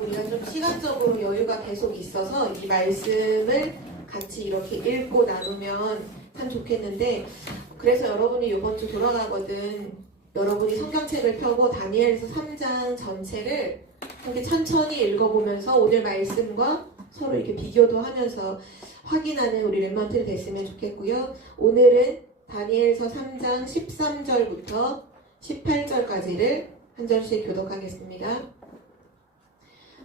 우리가 좀 시간적으로 여유가 계속 있어서 이 말씀을 같이 이렇게 읽고 나누면 참 좋겠는데, 그래서 여러분이 이번 주 돌아가거든 여러분이 성경책을 펴고 다니엘서 3장 전체를 이렇게 천천히 읽어보면서 오늘 말씀과 서로 이렇게 비교도 하면서 확인하는 우리 렘넌트 됐으면 좋겠고요. 오늘은 다니엘서 3장 13절부터 18절까지를 한 절씩 교독하겠습니다.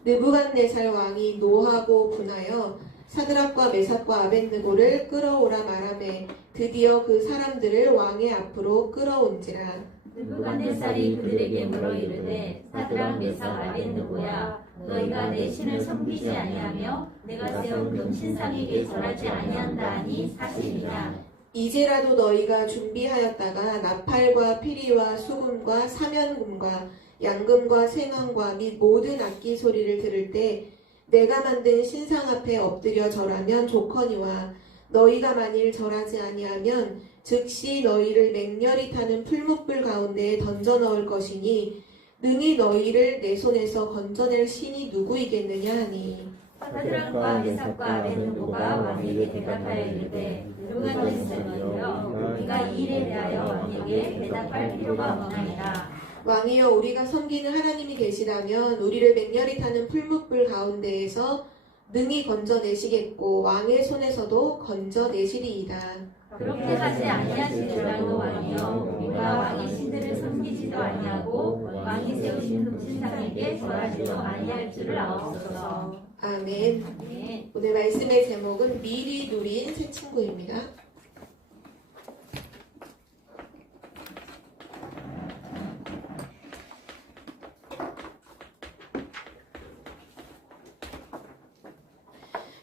느부갓네살 왕이 노하고 분하여 사드락과 메삭과 아벳느고를 끌어오라 말하매 드디어 그 사람들을 왕의 앞으로 끌어온지라. 느부갓네살이 그들에게 물어 이르되 사드락 메삭 아벳느고야 너희가 내 신을 섬기지 아니하며 내가 세운 금신상에게 절하지 아니한다 하니 사실이냐. 이제라도 너희가 준비하였다가 나팔과 피리와 수금과 사면금과 양금과 생황과 및 모든 악기 소리를 들을 때 내가 만든 신상 앞에 엎드려 절하면 좋거니와 너희가 만일 절하지 아니하면 즉시 너희를 맹렬히 타는 풀무불 가운데에 던져 넣을 것이니 능히 너희를 내 손에서 건져낼 신이 누구이겠느냐 하니. 사드락과 메삭과 아벳느고가 왕에게 대답하여 이르되 느부갓네살이여 우리가 이 일에 대하여 왕에게 대답할 필요가 없나이다. 왕이여 우리가 섬기는 하나님이 계시다면 우리를 맹렬히 타는 풀무불 가운데에서 능히 건져내시겠고 왕의 손에서도 건져내시리이다. 그렇게 하지 아니하신 줄 알고 왕이여 우리가 왕의 신들을 섬기지도 아니하고 왕이 세우신 금신상에게 절하지도 아니할 줄을 아옵소서. 아멘. 아멘. 오늘 말씀의 제목은 미리 누린 새 친구입니다.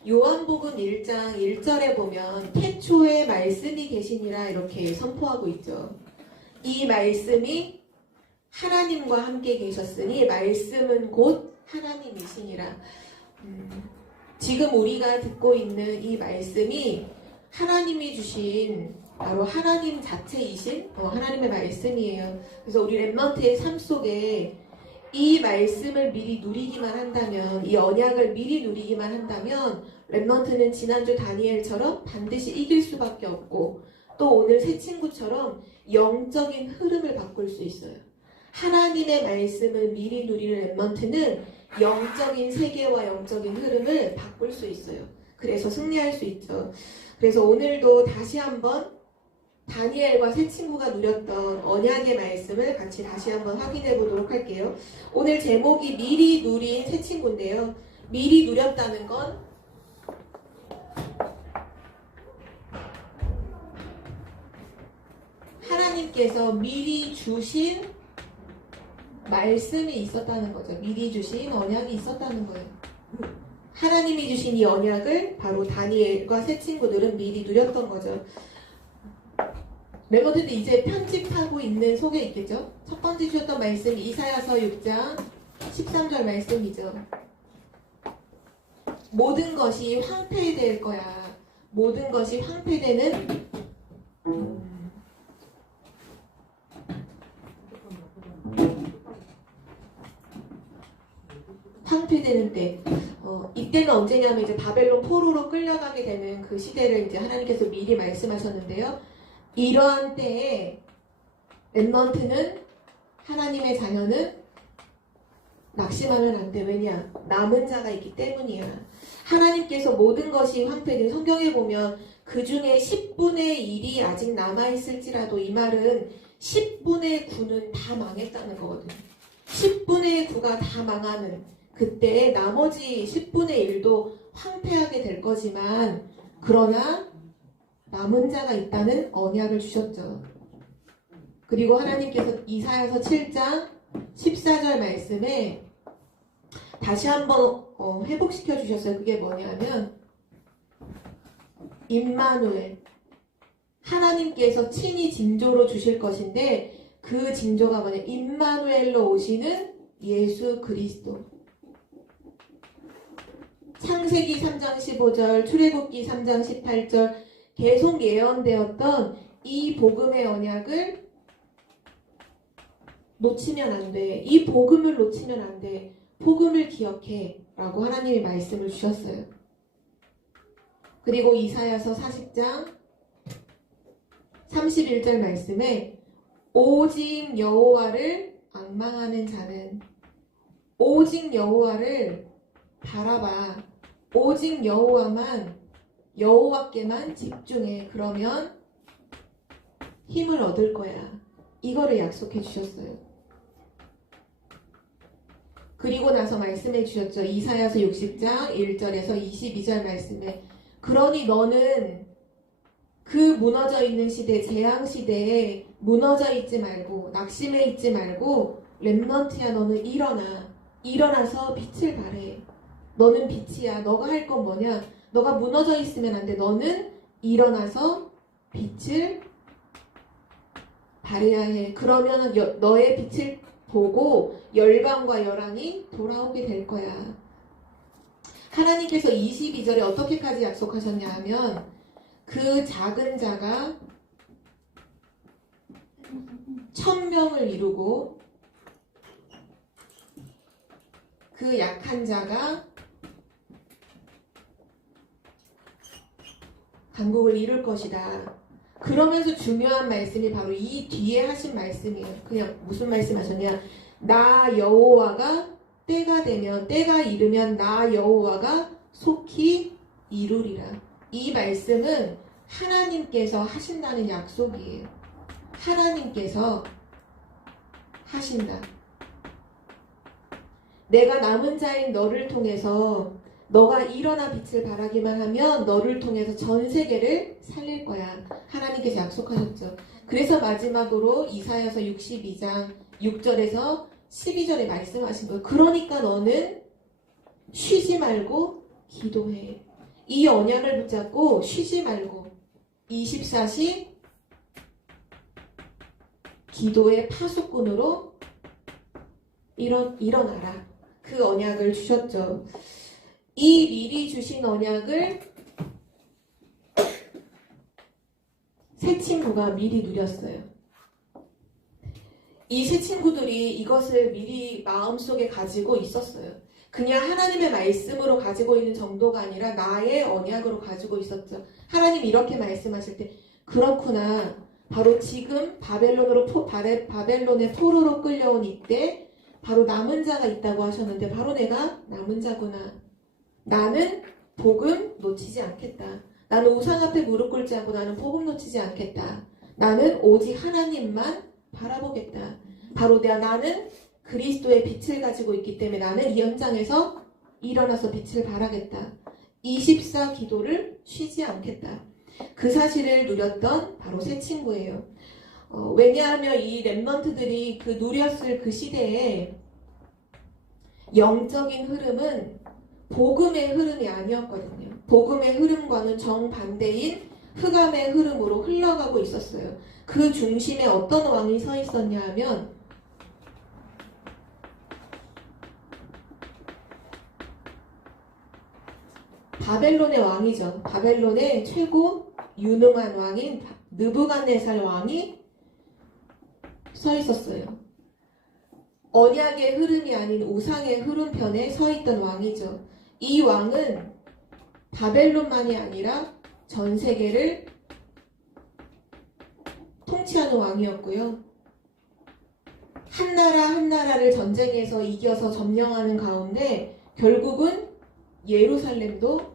요한복음 1장 1절에 보면 태초에 말씀이 계시니라 이렇게 선포하고 있죠. 이 말씀이 하나님과 함께 계셨으니 말씀은 곧 하나님이시니라. 지금 우리가 듣고 있는 이 말씀이 하나님이 주신 바로 하나님 자체이신 하나님의 말씀이에요. 그래서 우리 렘넌트의 삶 속에 이 말씀을 미리 누리기만 한다면, 이 언약을 미리 누리기만 한다면 렘넌트는 지난주 다니엘처럼 반드시 이길 수밖에 없고 또 오늘 새 친구처럼 영적인 흐름을 바꿀 수 있어요. 하나님의 말씀을 미리 누리는 렘넌트는 영적인 세계와 영적인 흐름을 바꿀 수 있어요. 그래서 승리할 수 있죠. 그래서 오늘도 다시 한번 다니엘과 새 친구가 누렸던 언약의 말씀을 같이 다시 한번 확인해 보도록 할게요. 오늘 제목이 미리 누린 새 친구인데요. 미리 누렸다는 건 하나님께서 미리 주신 말씀이 있었다는 거죠. 미리 주신 언약이 있었다는 거예요. 하나님이 주신 이 언약을 바로 다니엘과 새 친구들은 미리 누렸던 거죠. 멤버들도 이제 편집하고 있는 속에 있겠죠? 첫 번째 주셨던 말씀이 이사야서 6장 13절 말씀이죠. 모든 것이 황폐될 거야. 모든 것이 황폐되는 황폐되는 때. 이때는 언제냐면 이제 바벨론 포로로 끌려가게 되는 그 시대를 이제 하나님께서 미리 말씀하셨는데요. 이러한 때에 렘넌트는 하나님의 자녀는 낙심하면 안 돼. 왜냐? 남은 자가 있기 때문이야. 하나님께서 모든 것이 황폐된 성경에 보면 그 중에 10분의 1이 아직 남아있을지라도 이 말은 10분의 9는 다 망했다는 거거든요. 10분의 9가 다 망하는 그때 나머지 10분의 1도 황폐하게 될 거지만 그러나 남은 자가 있다는 언약을 주셨죠. 그리고 하나님께서 이사야서 7장 14절 말씀에 다시 한번 회복시켜 주셨어요. 그게 뭐냐면 임마누엘, 하나님께서 친히 징조로 주실 것인데 그 징조가 뭐냐? 임마누엘로 오시는 예수 그리스도. 창세기 3장 15절, 출애굽기 3장 18절 계속 예언되었던 이 복음의 언약을 놓치면 안 돼. 이 복음을 놓치면 안 돼. 복음을 기억해 라고 하나님이 말씀을 주셨어요. 그리고 이사야서 40장 31절 말씀에 오직 여호와를 앙망하는 자는 오직 여호와를 바라봐. 오직 여호와께만 집중해. 그러면 힘을 얻을 거야. 이거를 약속해 주셨어요. 그리고 나서 말씀해 주셨죠. 이사야서 60장 1절에서 22절 말씀에 그러니 너는 그 무너져 있는 시대, 재앙 시대에 무너져 있지 말고 낙심해 있지 말고 렘넌트야 너는 일어나서 빛을 발해. 너는 빛이야. 너가 할 건 뭐냐? 너가 무너져 있으면 안 돼. 너는 일어나서 빛을 발해야 해. 그러면 너의 빛을 보고 열방과 열왕이 돌아오게 될 거야. 하나님께서 22절에 어떻게까지 약속하셨냐 하면 그 작은 자가 1000명을 이루고 그 약한 자가 강국을 이룰 것이다. 그러면서 중요한 말씀이 바로 이 뒤에 하신 말씀이에요. 그냥 무슨 말씀 하셨냐? 나 여호와가 때가 되면 때가 이르면 나 여호와가 속히 이루리라. 이 말씀은 하나님께서 하신다는 약속이에요. 하나님께서 하신다. 내가 남은 자인 너를 통해서 너가 일어나 빛을 발하기만 하면 너를 통해서 전 세계를 살릴 거야. 하나님께서 약속하셨죠. 그래서 마지막으로 이사야서 62장 6절에서 12절에 말씀하신 거예요. 그러니까 너는 쉬지 말고 기도해. 이 언약을 붙잡고 쉬지 말고 24시 기도의 파수꾼으로 일어나라. 그 언약을 주셨죠. 이 미리 주신 언약을 새 친구가 미리 누렸어요. 이 새 친구들이 이것을 미리 마음속에 가지고 있었어요. 그냥 하나님의 말씀으로 가지고 있는 정도가 아니라 나의 언약으로 가지고 있었죠. 하나님 이렇게 말씀하실 때 그렇구나. 바로 지금 바벨론의 포로로 끌려온 이때 바로 남은 자가 있다고 하셨는데 바로 내가 남은 자구나. 나는 복음 놓치지 않겠다. 나는 우상 앞에 무릎 꿇지 않고 나는 복음 놓치지 않겠다. 나는 오직 하나님만 바라보겠다. 바로 나는 그리스도의 빛을 가지고 있기 때문에 나는 이 현장에서 일어나서 빛을 발하겠다. 24 기도를 쉬지 않겠다. 그 사실을 누렸던 바로 새 친구예요. 왜냐하면 이 렘넌트들이 그 누렸을 그 시대에 영적인 흐름은 복음의 흐름이 아니었거든요. 복음의 흐름과는 정반대인 흑암의 흐름으로 흘러가고 있었어요. 그 중심에 어떤 왕이 서 있었냐 하면 바벨론의 왕이죠. 바벨론의 최고 유능한 왕인 느부갓네살 왕이 서 있었어요. 언약의 흐름이 아닌 우상의 흐름편에 서 있던 왕이죠. 이 왕은 바벨론만이 아니라 전 세계를 통치하는 왕이었고요. 한 나라 한 나라를 전쟁에서 이겨서 점령하는 가운데 결국은 예루살렘도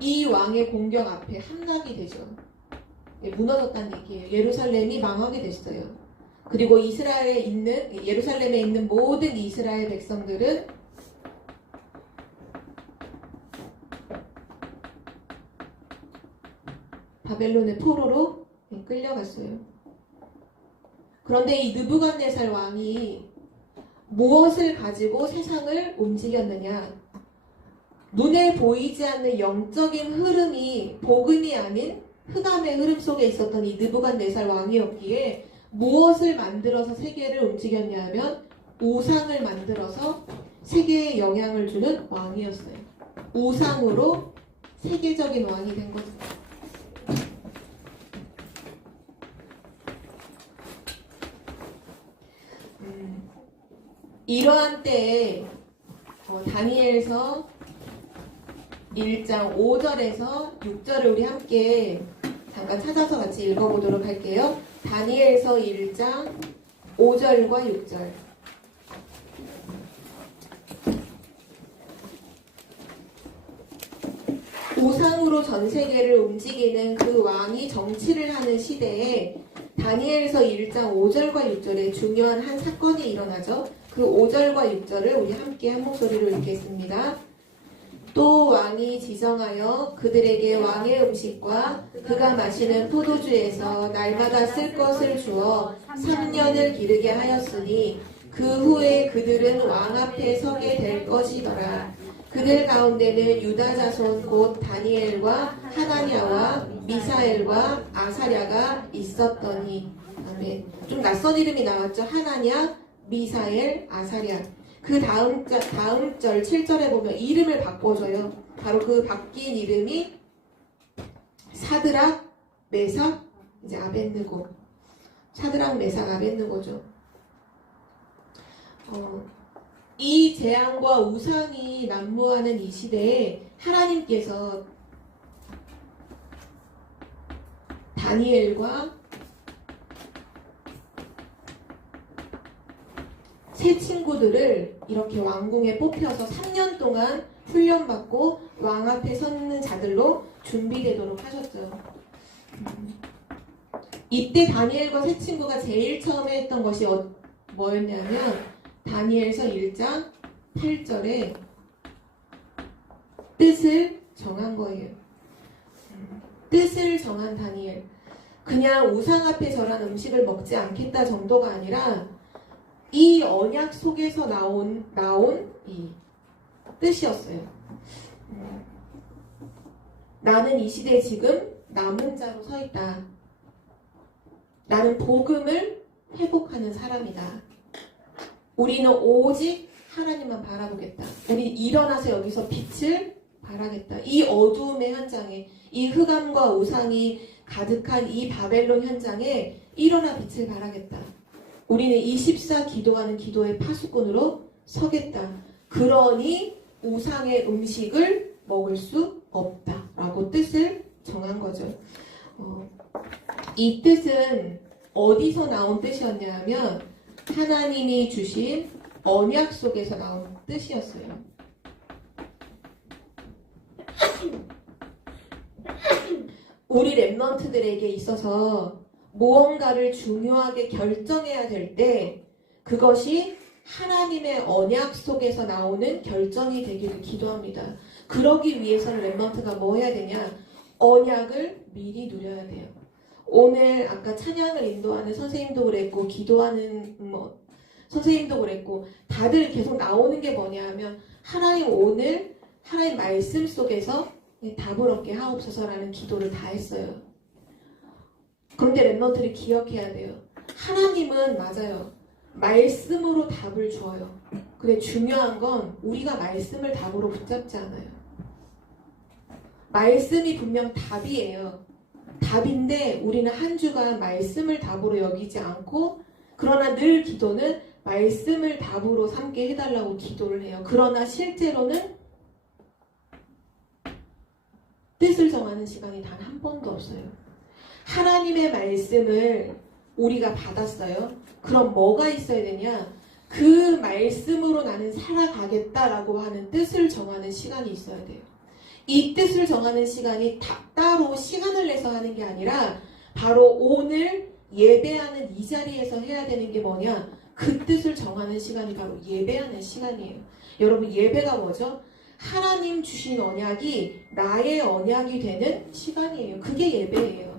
이 왕의 공격 앞에 함락이 되죠. 무너졌다는 얘기예요. 예루살렘이 망하게 됐어요. 그리고 예루살렘에 있는 모든 이스라엘 백성들은 바벨론의 포로로 끌려갔어요. 그런데 이 느부갓네살 왕이 무엇을 가지고 세상을 움직였느냐? 눈에 보이지 않는 영적인 흐름이 복음이 아닌 흑암의 흐름 속에 있었던 이 느부갓네살 왕이었기에 무엇을 만들어서 세계를 움직였냐 하면 우상을 만들어서 세계에 영향을 주는 왕이었어요. 우상으로 세계적인 왕이 된 거죠. 이러한 때에 다니엘서 1장 5절에서 6절을 우리 함께 잠깐 찾아서 같이 읽어보도록 할게요. 다니엘서 1장 5절과 6절. 우상으로 전 세계를 움직이는 그 왕이 정치를 하는 시대에 다니엘서 1장 5절과 6절에 중요한 한 사건이 일어나죠. 그 5절과 6절을 우리 함께 한 목소리로 읽겠습니다. 또 왕이 지정하여 그들에게 왕의 음식과 그가 마시는 포도주에서 날마다 쓸 것을 주어 3년을 기르게 하였으니 그 후에 그들은 왕 앞에 서게 될 것이더라. 그들 가운데는 유다 자손 곧 다니엘과 하나냐와 미사엘과 아사랴가 있었더니. 아멘. 좀 낯선 이름이 나왔죠. 하나냐, 미사엘, 아사랴. 그 다음 절 7절에 보면 이름을 바꿔줘요. 바로 그 바뀐 이름이 사드락, 메삭, 이제 아벳느고. 사드락, 메삭, 아벳느고죠. 이 재앙과 우상이 난무하는 이 시대에 하나님께서 다니엘과 세 친구들을 이렇게 왕궁에 뽑혀서 3년 동안 훈련받고 왕 앞에 서는 자들로 준비되도록 하셨죠. 이때 다니엘과 세 친구가 제일 처음에 했던 것이 뭐였냐면 다니엘서 1장 8절에 뜻을 정한 거예요. 뜻을 정한 다니엘. 그냥 우상 앞에 절한 음식을 먹지 않겠다 정도가 아니라 이 언약 속에서 나온 이 뜻이었어요. 나는 이 시대에 지금 남은 자로 서 있다. 나는 복음을 회복하는 사람이다. 우리는 오직 하나님만 바라보겠다. 우리 일어나서 여기서 빛을 발하겠다. 이 어두움의 현장에, 이 흑암과 우상이 가득한 이 바벨론 현장에 일어나 빛을 발하겠다. 우리는 24 기도하는 기도의 파수꾼으로 서겠다. 그러니 우상의 음식을 먹을 수 없다. 라고 뜻을 정한 거죠. 이 뜻은 어디서 나온 뜻이었냐 하면 하나님이 주신 언약 속에서 나온 뜻이었어요. 우리 랩런트들에게 있어서 무언가를 중요하게 결정해야 될 때 그것이 하나님의 언약 속에서 나오는 결정이 되기를 기도합니다. 그러기 위해서는 랩런트가 뭐 해야 되냐? 언약을 미리 누려야 돼요. 오늘 아까 찬양을 인도하는 선생님도 그랬고 기도하는 선생님도 그랬고 다들 계속 나오는 게 뭐냐 하면 하나님 오늘 하나님 말씀 속에서 답을 얻게 하옵소서라는 기도를 다 했어요. 그런데 랩런트를 기억해야 돼요. 하나님은 맞아요. 말씀으로 답을 줘요. 근데 중요한 건 우리가 말씀을 답으로 붙잡지 않아요. 말씀이 분명 답이에요. 답인데 우리는 한 주간 말씀을 답으로 여기지 않고 그러나 늘 기도는 말씀을 답으로 삼게 해달라고 기도를 해요. 그러나 실제로는 뜻을 정하는 시간이 단 한 번도 없어요. 하나님의 말씀을 우리가 받았어요. 그럼 뭐가 있어야 되냐? 그 말씀으로 나는 살아가겠다라고 하는 뜻을 정하는 시간이 있어야 돼요. 이 뜻을 정하는 시간이 따로 시간을 내서 하는 게 아니라 바로 오늘 예배하는 이 자리에서 해야 되는 게 뭐냐? 그 뜻을 정하는 시간이 바로 예배하는 시간이에요. 여러분 예배가 뭐죠? 하나님 주신 언약이 나의 언약이 되는 시간이에요. 그게 예배예요.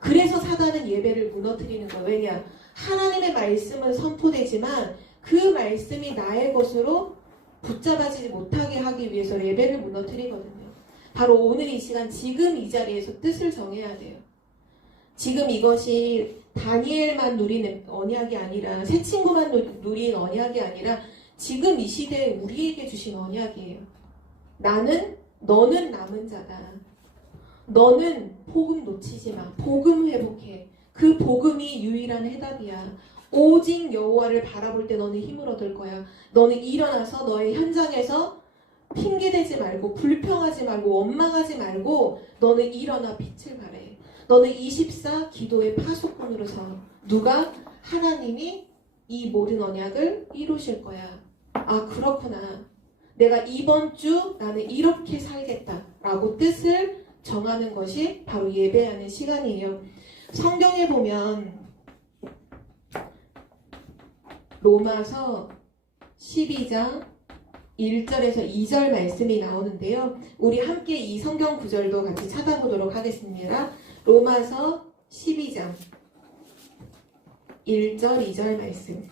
그래서 사단은 예배를 무너뜨리는 거예요. 왜냐? 하나님의 말씀은 선포되지만 그 말씀이 나의 것으로 붙잡아지지 못하게 하기 위해서 예배를 무너뜨리거든요. 바로 오늘 이 시간 지금 이 자리에서 뜻을 정해야 돼요. 지금 이것이 다니엘만 누린 언약이 아니라 새 친구만 누린 언약이 아니라 지금 이 시대에 우리에게 주신 언약이에요. 너는 남은 자다. 너는 복음 놓치지 마. 복음 회복해. 그 복음이 유일한 해답이야. 오직 여호와를 바라볼 때 너는 힘을 얻을 거야. 너는 일어나서 너의 현장에서 핑계대지 말고 불평하지 말고 원망하지 말고 너는 일어나 빛을 발해. 너는 24 기도의 파수꾼으로 서. 누가? 하나님이 이 모든 언약을 이루실 거야. 아, 그렇구나. 내가 이번 주 나는 이렇게 살겠다라고 뜻을 정하는 것이 바로 예배하는 시간이에요. 성경에 보면 로마서 12장 1절에서 2절 말씀이 나오는데요. 우리 함께 이 성경 구절도 같이 찾아보도록 하겠습니다. 로마서 12장 1절 2절 말씀.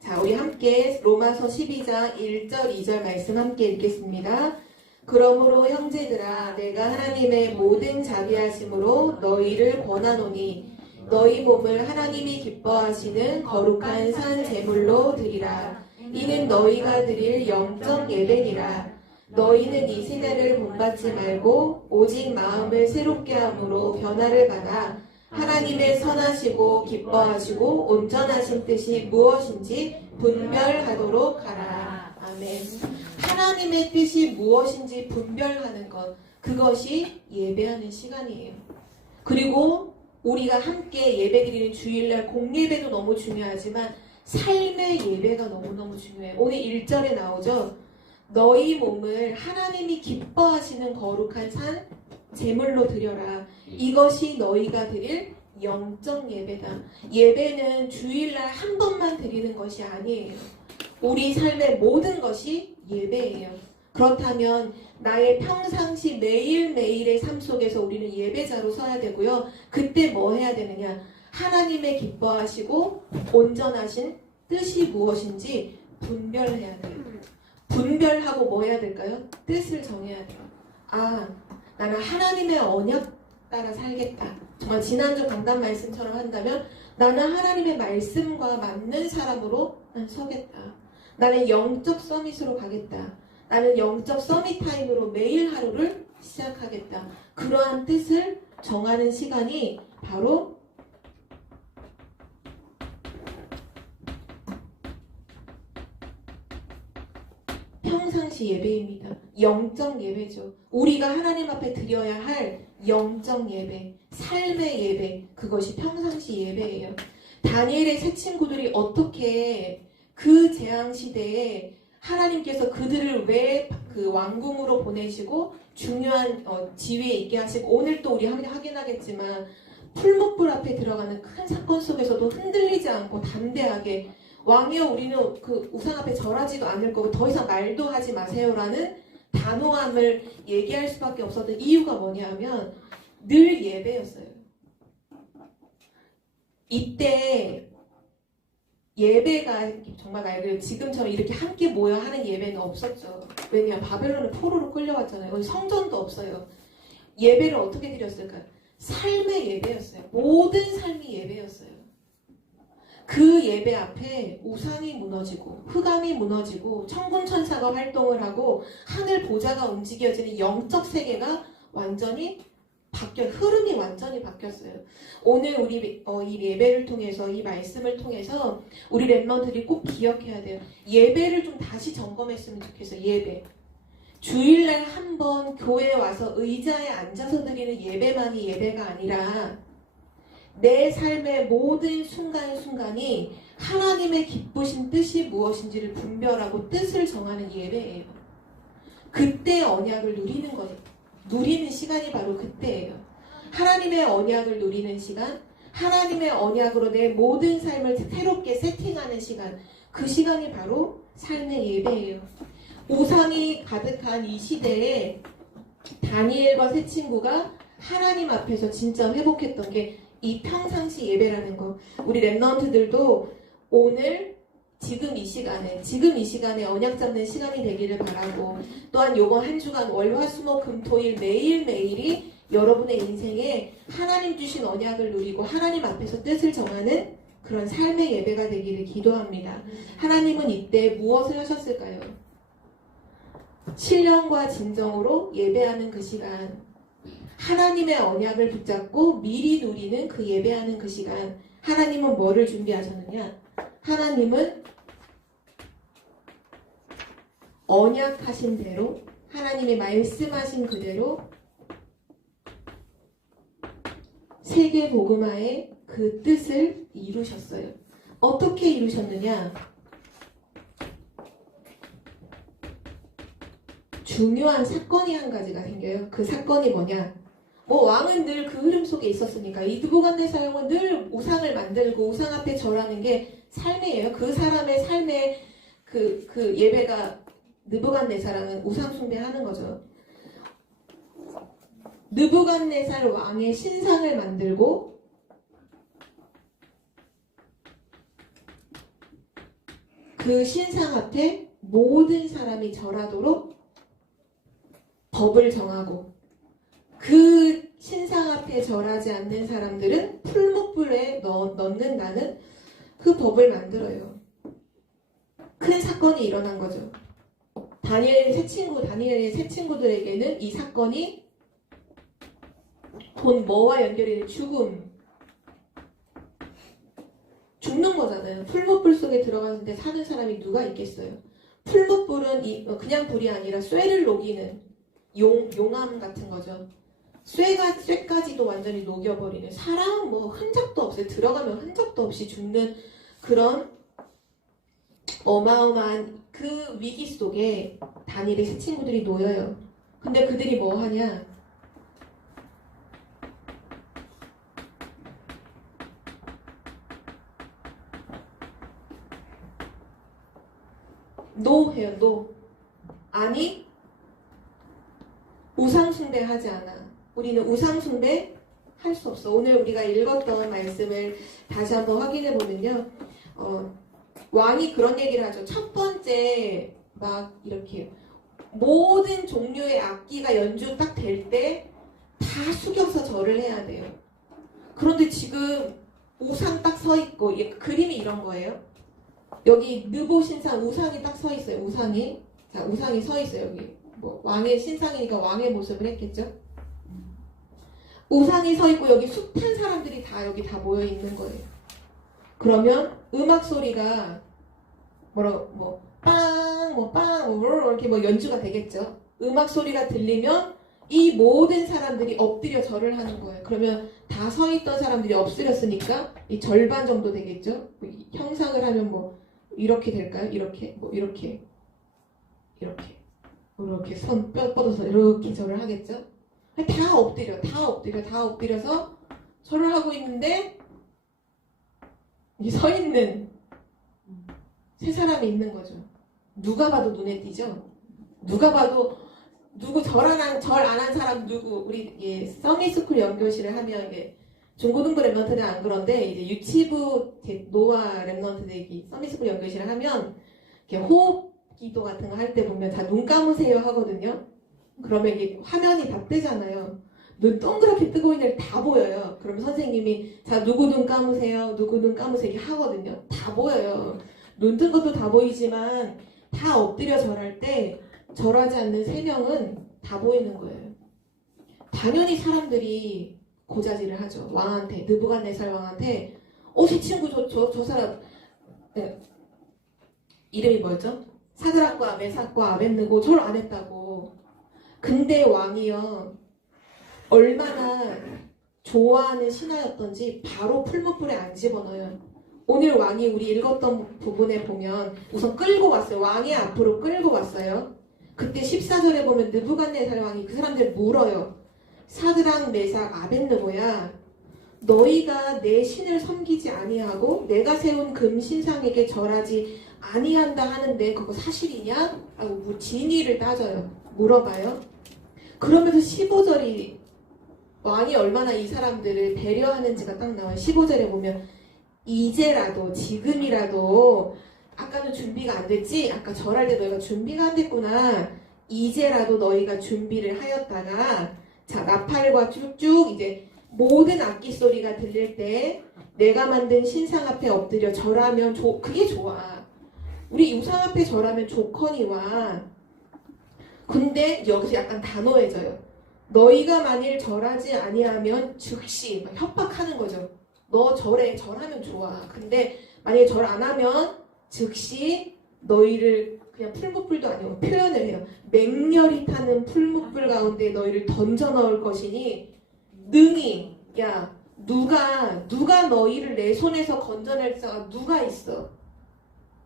자, 우리 함께 로마서 12장 1절 2절 말씀 함께 읽겠습니다. 그러므로 형제들아 내가 하나님의 모든 자비하심으로 너희를 권하노니 너희 몸을 하나님이 기뻐하시는 거룩한 산 제물로 드리라. 이는 너희가 드릴 영적 예배니라. 너희는 이 세대를 본받지 말고 오직 마음을 새롭게 함으로 변화를 받아 하나님의 선하시고 기뻐하시고 온전하신 뜻이 무엇인지 분별하도록 하라. 아멘. 하나님의 뜻이 무엇인지 분별하는 것, 그것이 예배하는 시간이에요. 그리고 우리가 함께 예배드리는 주일날 공예배도 너무 중요하지만 삶의 예배가 너무너무 중요해요. 오늘 1절에 나오죠. 너희 몸을 하나님이 기뻐하시는 거룩한 산 제물로 드려라. 이것이 너희가 드릴 영적 예배다. 예배는 주일날 한 번만 드리는 것이 아니에요. 우리 삶의 모든 것이 예배예요. 그렇다면 나의 평상시 매일매일의 삶 속에서 우리는 예배자로 서야 되고요. 그때 뭐 해야 되느냐? 하나님의 기뻐하시고 온전하신 뜻이 무엇인지 분별해야 돼요. 분별하고 뭐 해야 될까요? 뜻을 정해야 돼요. 아, 나는 하나님의 언약 따라 살겠다. 정말 지난주 강단 말씀처럼 한다면 나는 하나님의 말씀과 맞는 사람으로 난 서겠다. 나는 영적 서밋으로 가겠다. 나는 영적 서밋 타임으로 매일 하루를 시작하겠다. 그러한 뜻을 정하는 시간이 바로 평상시 예배입니다. 영적 예배죠. 우리가 하나님 앞에 드려야 할 영적 예배, 삶의 예배, 그것이 평상시 예배예요. 다니엘의 세 친구들이 어떻게 그 재앙시대에 하나님께서 그들을 왜 그 왕궁으로 보내시고 중요한 지위에 있게 하시고 오늘 또 우리 확인하겠지만 풀목불 앞에 들어가는 큰 사건 속에서도 흔들리지 않고 담대하게 왕이여 우리는 그 우상 앞에 절하지도 않을 거고 더 이상 말도 하지 마세요라는 단호함을 얘기할 수밖에 없었던 이유가 뭐냐면 늘 예배였어요. 이때 예배가 정말 말 그대로 지금처럼 이렇게 함께 모여 하는 예배는 없었죠. 왜냐? 바벨론은 포로로 끌려왔잖아요. 성전도 없어요. 예배를 어떻게 드렸을까요? 삶의 예배였어요. 모든 삶이 예배였어요. 그 예배 앞에 우상이 무너지고 흑암이 무너지고 천군 천사가 활동을 하고 하늘 보좌가 움직여지는 영적 세계가 완전히 흐름이 완전히 바뀌었어요. 오늘 우리 이 예배를 통해서 이 말씀을 통해서 우리 랩런들이 꼭 기억해야 돼요. 예배를 좀 다시 점검했으면 좋겠어요. 예배. 주일날 한 번 교회에 와서 의자에 앉아서 드리는 예배만이 예배가 아니라 내 삶의 모든 순간순간이 하나님의 기쁘신 뜻이 무엇인지를 분별하고 뜻을 정하는 예배예요. 그때 언약을 누리는 시간이 바로 그때예요. 하나님의 언약을 누리는 시간, 하나님의 언약으로 내 모든 삶을 새롭게 세팅하는 시간, 그 시간이 바로 삶의 예배예요. 우상이 가득한 이 시대에 다니엘과 세 친구가 하나님 앞에서 진짜 회복했던 게 이 평상시 예배라는 거. 우리 랩런트들도 오늘 지금 이 시간에 언약 잡는 시간이 되기를 바라고, 또한 요번 한 주간 월화수목금토일 매일매일이 여러분의 인생에 하나님 주신 언약을 누리고 하나님 앞에서 뜻을 정하는 그런 삶의 예배가 되기를 기도합니다. 하나님은 이때 무엇을 하셨을까요? 신령과 진정으로 예배하는 그 시간, 하나님의 언약을 붙잡고 미리 누리는 그 예배하는 그 시간. 하나님은 뭐를 준비하셨느냐? 하나님은 언약하신 대로, 하나님이 말씀하신 그대로 세계 복음화의 그 뜻을 이루셨어요. 어떻게 이루셨느냐? 중요한 사건이 한 가지가 생겨요. 그 사건이 뭐냐? 왕은 늘 그 흐름 속에 있었으니까 이 느부갓네살 왕은 늘 우상을 만들고 우상 앞에 절하는 게 삶이에요. 그 사람의 삶의 그 예배가 느부갓네살은 우상 숭배하는 거죠. 느부갓네살 왕의 신상을 만들고 그 신상 앞에 모든 사람이 절하도록 법을 정하고 그 신상 앞에 절하지 않는 사람들은 풀무불에 넣는다는 그 법을 만들어요. 큰 사건이 일어난 거죠. 다니엘의 세 친구들에게는 이 사건이 본 뭐와 연결이 돼? 죽는 거잖아요. 풀무불 속에 들어가는데 사는 사람이 누가 있겠어요? 풀무불은 그냥 불이 아니라 쇠를 녹이는 용암 같은 거죠. 쇠까지도 완전히 녹여버리는, 사람 흔적도 없어요. 들어가면 흔적도 없이 죽는 그런 어마어마한 그 위기 속에 다니엘의 세 친구들이 놓여요. 근데 그들이 뭐 하냐? 해요. 아니, 우상숭배하지 않아. 우리는 우상숭배 할 수 없어. 오늘 우리가 읽었던 말씀을 다시 한번 확인해 보면요. 왕이 그런 얘기를 하죠. 첫 번째 막 이렇게 모든 종류의 악기가 연주 딱 될 때 다 숙여서 절을 해야 돼요. 그런데 지금 우상 딱 서 있고, 그림이 이런 거예요. 여기 느보 신상 우상이 딱 서 있어요. 우상이 서 있어요. 여기 왕의 신상이니까 왕의 모습을 했겠죠. 우상이 서 있고 여기 숱한 사람들이 다 여기 다 모여 있는 거예요. 그러면 음악 소리가 이렇게 연주가 되겠죠. 음악 소리가 들리면 이 모든 사람들이 엎드려 절을 하는 거예요. 그러면 다 서 있던 사람들이 엎드렸으니까 이 절반 정도 되겠죠. 형상을 하면 이렇게 될까요? 이렇게 손 뻗어서 이렇게 절을 하겠죠. 다 엎드려서 절을 하고 있는데 이 서 있는 세 사람이 있는 거죠. 누가 봐도 눈에 띄죠. 누가 봐도 절 안 한 사람 누구? 우리 서미스쿨 연결실을 하면 중고등부 랩런트는 안 그런데 이제 유치부 노아 랩런트들이 서미스쿨 연결실을 하면 이렇게 호흡 기도 같은 거 할 때 보면 다 눈 감으세요 하거든요. 그러면 이게 화면이 다 뜨잖아요. 눈 동그랗게 뜨고 있는 애 다 보여요. 그럼 선생님이 자 누구 눈 감으세요, 누구 눈 감으세요 이렇게 하거든요. 다 보여요. 눈 뜬 것도 다 보이지만 다 엎드려 절할 때 절하지 않는 세 명은 다 보이는 거예요. 당연히 사람들이 고자질을 하죠. 왕한테, 느부갓네살 왕한테 새 친구 저 사람 이름이 뭐였죠? 사드락과 메삭과 아벳느고 절 안 했다고. 근데 왕이요 얼마나 좋아하는 신하였던지 바로 풀무불에 안 집어넣어요. 오늘 왕이 우리 읽었던 부분에 보면 우선 끌고 왔어요. 왕의 앞으로 끌고 왔어요. 그때 14절에 보면 느부갓네살 왕이 그 사람들 물어요. 사드락 메삭 아벳느고야, 너희가 내 신을 섬기지 아니하고 내가 세운 금 신상에게 절하지 아니한다 하는데 그거 사실이냐? 하고 진위를 따져요. 물어봐요. 그러면서 15절이 왕이 얼마나 이 사람들을 배려하는지가 딱 나와요. 15절에 보면 이제라도 지금이라도 아까는 준비가 안 됐지? 아까 절할 때 너희가 준비가 안 됐구나. 이제라도 너희가 준비를 하였다가 나팔과 쭉쭉 이제 모든 악기 소리가 들릴 때 내가 만든 신상 앞에 엎드려 절하면 그게 좋아. 우리 우상 앞에 절하면 좋거니와. 근데 여기서 약간 단호해져요. 너희가 만일 절하지 아니하면 즉시 막 협박하는 거죠. 너 절해. 절하면 좋아. 근데 만약에 절 안 하면 즉시 너희를 그냥 풀무불도 아니고 표현을 해요. 맹렬히 타는 풀무불 가운데 너희를 던져 넣을 것이니 능히 야 누가 너희를 내 손에서 건져낼 자가 누가 있어?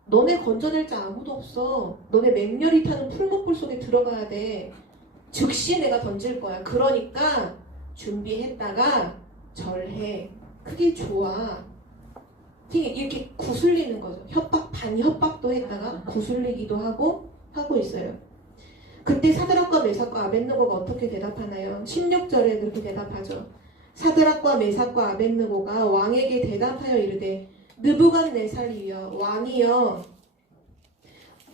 너네 건져낼 자 아무도 없어. 너네 맹렬히 타는 풀무불 속에 들어가야 돼. 즉시 내가 던질 거야. 그러니까 준비했다가 절해. 그게 좋아. 이렇게 구슬리는 거죠. 반협박도 했다가 구슬리기도 하고 있어요. 그때 사드락과 메삭과 아벳느고가 어떻게 대답하나요? 16절에 그렇게 대답하죠. 사드락과 메삭과 아벳느고가 왕에게 대답하여 이르되 느부갓네살이여 왕이여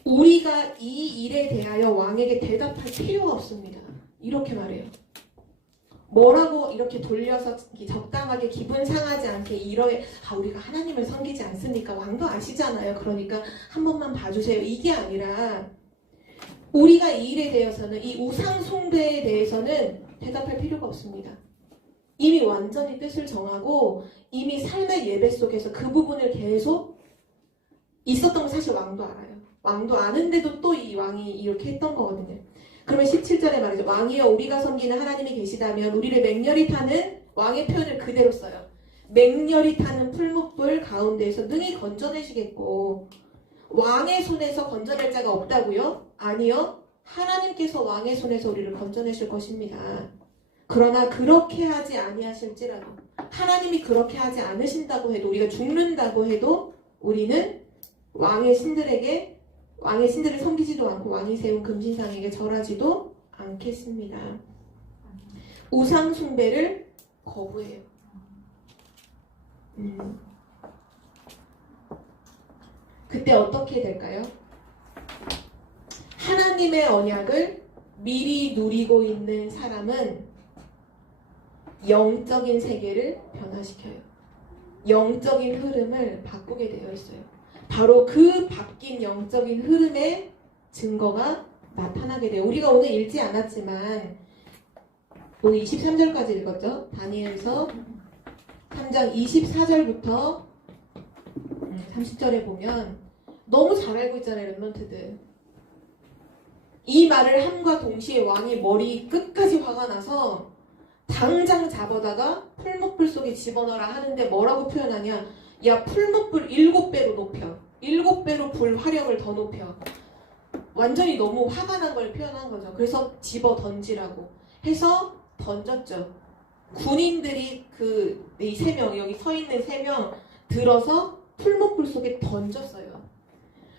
우리가 이 일에 대하여 왕에게 대답할 필요가 없습니다. 이렇게 말해요. 뭐라고 이렇게 돌려서 적당하게 기분 상하지 않게 우리가 하나님을 섬기지 않습니까? 왕도 아시잖아요. 그러니까 한 번만 봐주세요. 이게 아니라 우리가 이 일에 대해서는 이 우상 숭배에 대해서는 대답할 필요가 없습니다. 이미 완전히 뜻을 정하고 이미 삶의 예배 속에서 그 부분을 계속 있었던 거 사실 왕도 알아요. 왕도 아는데도 또 이 왕이 이렇게 했던 거거든요. 그러면 17절에 말이죠. 왕이여 우리가 섬기는 하나님이 계시다면 우리를 맹렬히 타는 왕의 표현을 그대로 써요. 맹렬히 타는 풀무불 가운데에서 능히 건져내시겠고 왕의 손에서 건져낼 자가 없다고요? 아니요. 하나님께서 왕의 손에서 우리를 건져내실 것입니다. 그러나 그렇게 하지 아니하실지라도 하나님이 그렇게 하지 않으신다고 해도 우리가 죽는다고 해도 우리는 왕의 신들을 섬기지도 않고 왕이 세운 금신상에게 절하지도 않겠습니다. 우상 숭배를 거부해요. 그때 어떻게 될까요? 하나님의 언약을 미리 누리고 있는 사람은 영적인 세계를 변화시켜요. 영적인 흐름을 바꾸게 되어 있어요. 바로 그 바뀐 영적인 흐름의 증거가 나타나게 돼요. 우리가 오늘 읽지 않았지만 오늘 23절까지 읽었죠. 다니엘서 3장 24절부터 30절에 보면 너무 잘 알고 있잖아요. 렘넌트들. 이 말을 함과 동시에 왕이 머리 끝까지 화가 나서 당장 잡아다가 풀무불 속에 집어넣어라 하는데 뭐라고 표현하냐? 야 풀무불 7배로 높여. 7배로 불 화력을 더 높여. 완전히 너무 화가 난 걸 표현한 거죠. 그래서 집어 던지라고 해서 던졌죠. 군인들이 이 3명 여기 서 있는 3명 들어서 풀무불 속에 던졌어요.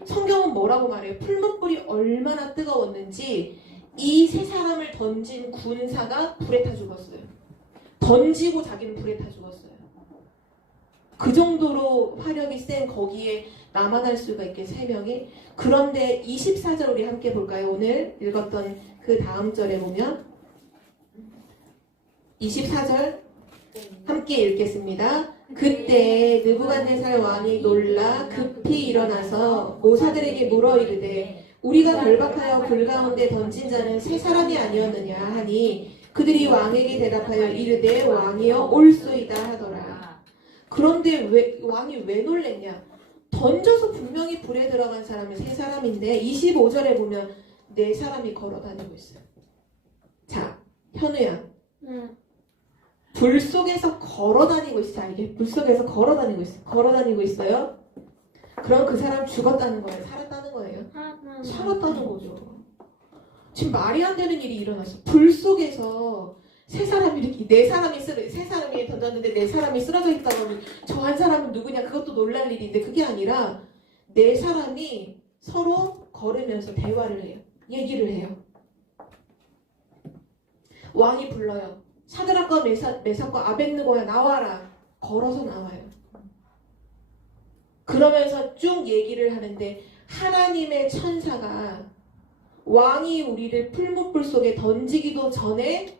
성경은 뭐라고 말해요? 풀무불이 얼마나 뜨거웠는지 이 3사람을 던진 군사가 불에 타 죽었어요. 던지고 자기는 불에 타 죽었어요. 그 정도로 화력이 센 거기에 남아날 수가 있게 3명이. 그런데 24절 우리 함께 볼까요? 오늘 읽었던 그 다음 절에 보면 24절 함께 읽겠습니다. 그때 느부갓네살 왕이 놀라 급히 일어나서 모사들에게 물어 이르되 우리가 결박하여 불 가운데 던진 자는 3사람이 아니었느냐 하니 그들이 왕에게 대답하여 이르되 왕이여 올소이다 하더라. 그런데 왕이 왜 놀랬냐? 던져서 분명히 불에 들어간 사람은 3사람인데 25절에 보면 4사람이 걸어다니고 있어요. 자, 현우야. 불 속에서 걸어다니고 있어. 이게 불 속에서 걸어다니고 있어. 걸어다니고 있어요. 그럼 그 사람 죽었다는 거예요? 살았다는 거예요? 살았다는 거죠. 지금 말이 안 되는 일이 일어났어. 불 속에서 3사람이 이렇게 3사람이 던졌는데 4사람이 쓰러져 있다고 하면 저 한 사람은 누구냐? 그것도 놀랄 일인데 그게 아니라 4사람이 서로 걸으면서 대화를 해요. 얘기를 해요. 왕이 불러요. 사드락과 메삭과 아벳느고야 나와라. 걸어서 나와요. 그러면서 쭉 얘기를 하는데 하나님의 천사가 왕이 우리를 풀무불 속에 던지기도 전에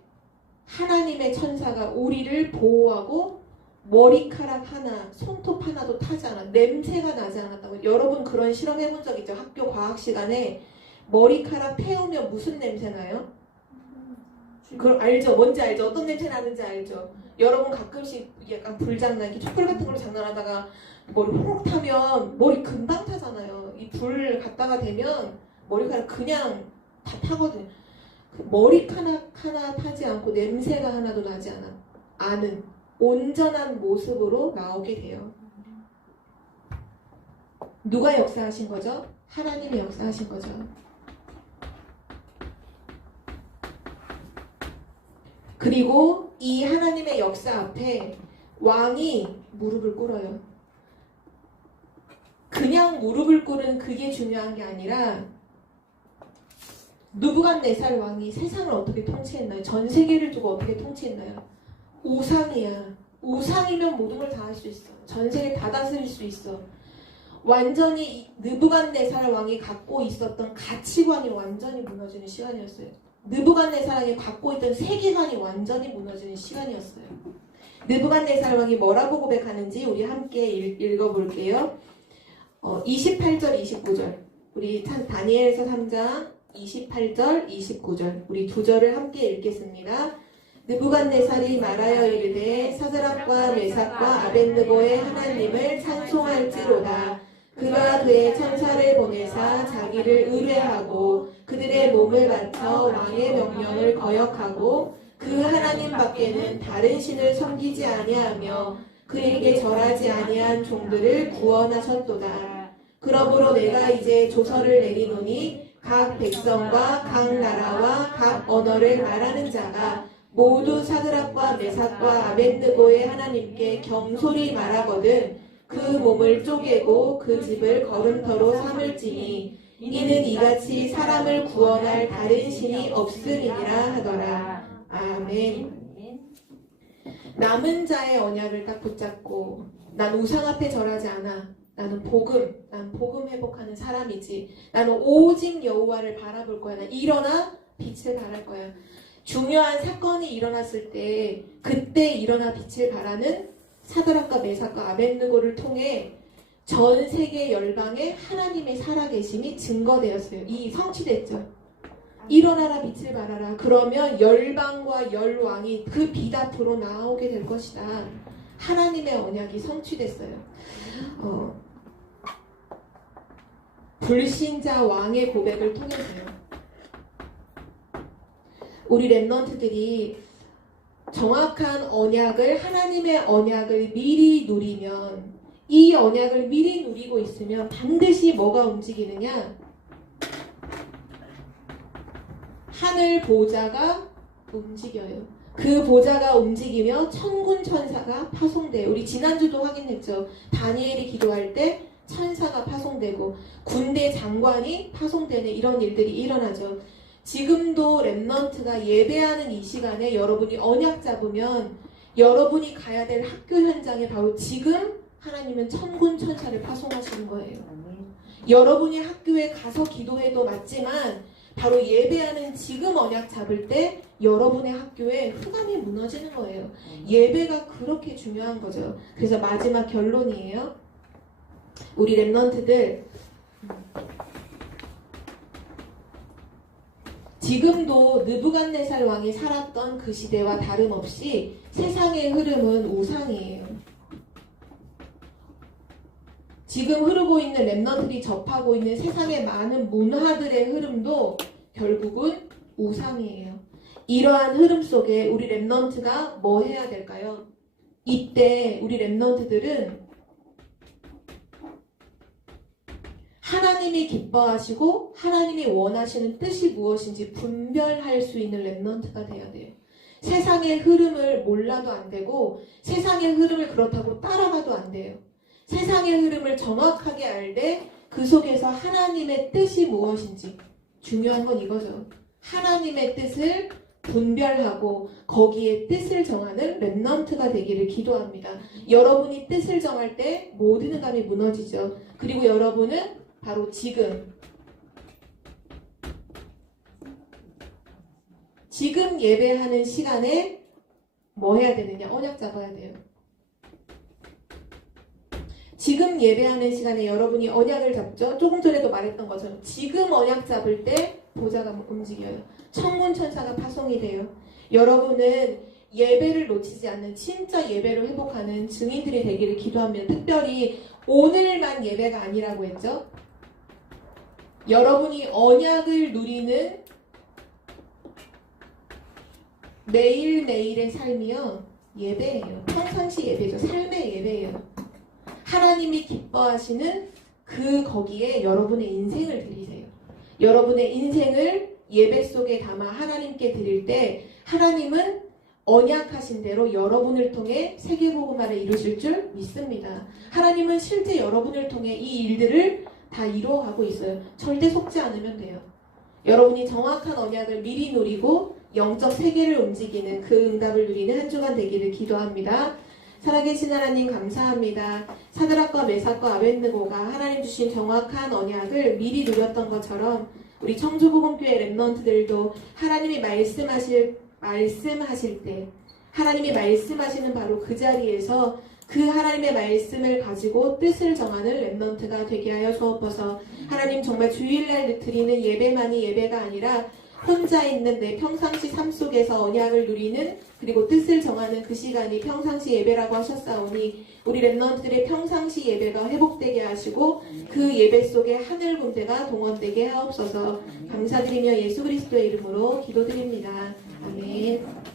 하나님의 천사가 우리를 보호하고 머리카락 하나, 손톱 하나도 타지 않아. 냄새가 나지 않았다고. 여러분 그런 실험 해본 적 있죠? 학교 과학 시간에 머리카락 태우면 무슨 냄새 나요? 그걸 알죠? 뭔지 알죠? 어떤 냄새 나는지 알죠? 여러분 가끔씩 약간 불장난, 이렇게 촛불 같은 걸로 장난하다가 머리 호록 타면 머리 금방 타잖아요. 이 불 갖다가 대면 머리카락 그냥 다 타거든요. 그 머리카락 하나 타지 않고 냄새가 하나도 나지 않은 온전한 모습으로 나오게 돼요. 누가 역사하신 거죠? 하나님이 역사하신 거죠. 그리고 이 하나님의 역사 앞에 왕이 무릎을 꿇어요. 그냥 무릎을 꿇은 그게 중요한 게 아니라 느부갓네살 왕이 세상을 어떻게 통치했나요? 전 세계를 두고 어떻게 통치했나요? 우상이야. 우상이면 모든 걸 다 할 수 있어. 전 세계 다 다스릴 수 있어. 완전히 느부갓네살 왕이 갖고 있었던 가치관이 완전히 무너지는 시간이었어요. 느부갓네살 왕이 갖고 있던 세계관이 완전히 무너지는 시간이었어요. 느부갓네살 왕이 뭐라고 고백하는지 우리 함께 읽어볼게요. 28절, 29절. 우리 다니엘서 3장 28절, 29절. 우리 두 절을 함께 읽겠습니다. 느부갓네살이 말하여 이르되 사드락과 메삭과 아벳느고의 하나님을 찬송할지로다. 그가 그의 천사를 보내사 자기를 의뢰하고 그들의 몸을 바쳐 왕의 명령을 거역하고 그 하나님 밖에는 다른 신을 섬기지 아니하며 그에게 절하지 아니한 종들을 구원하셨도다. 그러므로 내가 이제 조서를 내리노니 각 백성과 각 나라와 각 언어를 말하는 자가 모두 사드락과 메삭과 아벳느고의 하나님께 경솔히 말하거든 그 몸을 쪼개고 그 집을 걸음터로 삼을지니 이는 이같이 사람을 구원할 다른 신이 없음이니라 하더라. 아멘. 남은 자의 언약을 딱 붙잡고 난 우상 앞에 절하지 않아. 나는 난 복음 회복하는 사람이지. 나는 오직 여호와를 바라볼 거야. 난 일어나 빛을 발할 거야. 중요한 사건이 일어났을 때 그때 일어나 빛을 발하는 사드락과 메삭과 아벳느고를 통해 전 세계 열방에 하나님의 살아계심이 증거되었어요. 이 성취됐죠. 일어나라 빛을 발하라. 그러면 열방과 열왕이 그 빛 앞으로 나오게 될 것이다. 하나님의 언약이 성취됐어요. 불신자 왕의 고백을 통해서요. 우리 랩런트들이 정확한 언약을 하나님의 언약을 미리 누리면 이 언약을 미리 누리고 있으면 반드시 뭐가 움직이느냐? 하늘 보좌가 움직여요. 그 보좌가 움직이며 천군 천사가 파송돼요. 우리 지난주도 확인했죠. 다니엘이 기도할 때 천사가 파송되고 군대 장관이 파송되는 이런 일들이 일어나죠. 지금도 랩넌트가 예배하는 이 시간에 여러분이 언약 잡으면 여러분이 가야 될 학교 현장에 바로 지금 하나님은 천군 천사를 파송하시는 거예요. 여러분이 학교에 가서 기도해도 맞지만 바로 예배하는 지금 언약 잡을 때 여러분의 학교에 흑암이 무너지는 거예요. 예배가 그렇게 중요한 거죠. 그래서 마지막 결론이에요. 우리 랩넌트들 지금도 느부갓네살 왕이 살았던 그 시대와 다름없이 세상의 흐름은 우상이에요. 지금 흐르고 있는 랩넌트들이 접하고 있는 세상의 많은 문화들의 흐름도 결국은 우상이에요. 이러한 흐름 속에 우리 랩넌트가 뭐 해야 될까요? 이때 우리 랩넌트들은 하나님이 기뻐하시고 하나님이 원하시는 뜻이 무엇인지 분별할 수 있는 랩넌트가 돼야 돼요. 세상의 흐름을 몰라도 안 되고 세상의 흐름을 그렇다고 따라가도 안 돼요. 세상의 흐름을 정확하게 알되 그 속에서 하나님의 뜻이 무엇인지 중요한 건 이거죠. 하나님의 뜻을 분별하고 거기에 뜻을 정하는 랩넌트가 되기를 기도합니다. 여러분이 뜻을 정할 때 모든 감이 무너지죠. 그리고 여러분은 바로 지금 예배하는 시간에 뭐 해야 되느냐? 언약 잡아야 돼요. 지금 예배하는 시간에 여러분이 언약을 잡죠. 조금 전에도 말했던 것처럼 지금 언약 잡을 때 보좌가 움직여요. 천군 천사가 파송이 돼요. 여러분은 예배를 놓치지 않는 진짜 예배를 회복하는 증인들이 되기를 기도합니다. 특별히 오늘만 예배가 아니라고 했죠. 여러분이 언약을 누리는 매일매일의 삶이요. 예배예요. 평상시 예배죠. 삶의 예배예요. 하나님이 기뻐하시는 거기에 여러분의 인생을 드리세요. 여러분의 인생을 예배 속에 담아 하나님께 드릴 때 하나님은 언약하신 대로 여러분을 통해 세계복음화를 이루실 줄 믿습니다. 하나님은 실제 여러분을 통해 이 일들을 다 이루어가고 있어요. 절대 속지 않으면 돼요. 여러분이 정확한 언약을 미리 누리고 영적 세계를 움직이는 그 응답을 누리는 한 주간 되기를 기도합니다. 살아계신 하나님 감사합니다. 사드락과 메삭과 아벳느고가 하나님 주신 정확한 언약을 미리 누렸던 것처럼 우리 청주복음교회 랩넌트들도 하나님이 말씀하실 때 하나님이 말씀하시는 바로 그 자리에서 그 하나님의 말씀을 가지고 뜻을 정하는 랩넌트가 되게 하여 주옵소서. 하나님 정말 주일날 드리는 예배만이 예배가 아니라 혼자 있는 내 평상시 삶 속에서 언약을 누리는 그리고 뜻을 정하는 그 시간이 평상시 예배라고 하셨사오니 우리 랩넌트들의 평상시 예배가 회복되게 하시고 그 예배 속에 하늘 군대가 동원되게 하옵소서. 감사드리며 예수 그리스도의 이름으로 기도드립니다. 아멘.